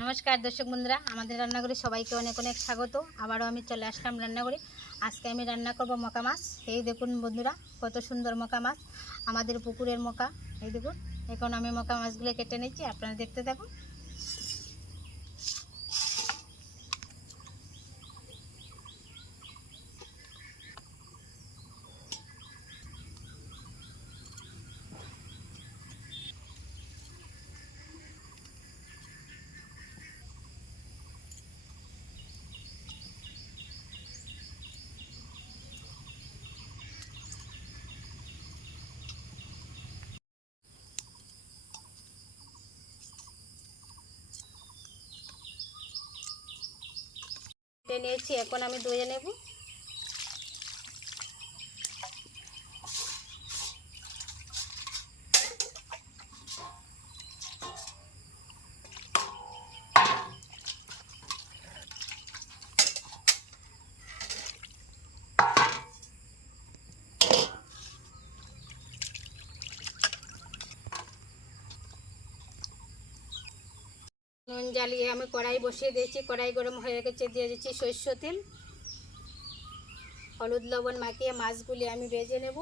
नमस्कार दर्शक बंधुरा आमादेर रान्नाघरे सबाइके अनेक अनेक स्वागत। आबारो आमी चले आसलाम रान्नाघरे। आजके आमी रान्ना करब मका माछ। এই দেখুন বন্ধুরা কত সুন্দর মকা মাছ, আমাদের পুকুরের মকা। এই দেখুন এখন আমি মকা মাছগুলো কেটে নিচ্ছি, আপনারা দেখতে থাকুন। নিয়েছি, এখন আমি ধুয়ে নেব। নুন জ্বালিয়ে আমি কড়াই বসিয়ে দিয়েছি, কড়াই গরম হয়ে গেছে, দিয়ে দিচ্ছি সরষের তেল। হলুদ লবণ মাখিয়ে মাছগুলি আমি ভেজে নেব।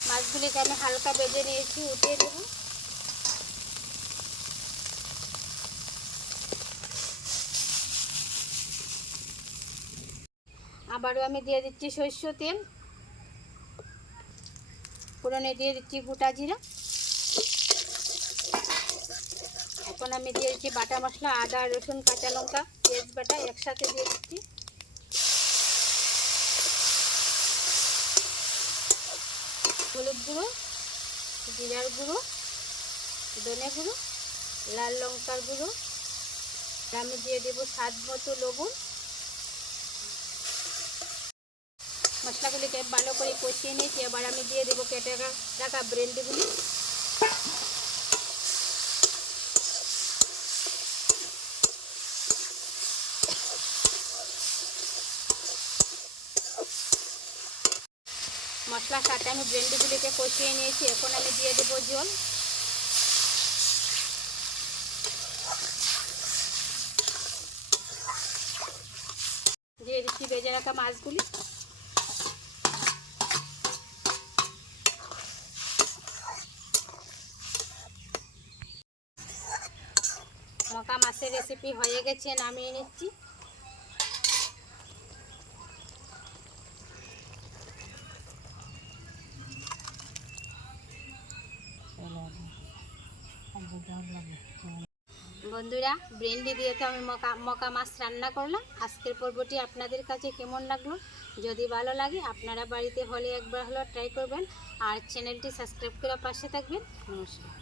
মাছগুলিকে আমি হালকা ভেজে নিয়েছি, উঠিয়ে দেব। আবারও আমি দিয়ে দিচ্ছি সরষের তেল, ফোড়নে দিয়ে দিচ্ছি গোটা জিরা। এখন আমি দিয়ে দিচ্ছি বাটা মশলা, আদা রসুন কাঁচা লঙ্কা পেঁয়াজ বাটা একসাথে দিয়ে দিচ্ছি। হলুদ গুঁড়ো, জিরার গুঁড়ো, ধনে গুঁড়ো, লাল লঙ্কার গুঁড়ো, আমি দিয়ে দেবো স্বাদ মতো লবণ। মশলাগুলিকে ভালো করে কষিয়ে নিয়েছি, এবার আমি দিয়ে দেবো কেটে রাখা ব্রেন্ডিগুলি। মশলার সাথে আমি ব্রেন্ডিগুলিকে কষিয়ে নিয়েছি, এখন আমি দিয়ে দেবো জল। দিয়ে দিচ্ছি ভেজে রাখা মাছগুলি। মকা মাছের রেসিপি হয়ে গেছে, নামিয়ে নিচ্ছি। বন্ধুরা ব্রেন্ডি দিয়ে তো আমি মকা মাছ রান্না করলাম। আজকের পর্বটি আপনাদের কাছে কেমন লাগলো? যদি ভালো লাগে আপনারা বাড়িতে হলে একবার হলেও ট্রাই করবেন, আর চ্যানেলটি সাবস্ক্রাইব করে পাশে থাকবেন। নমস্কার।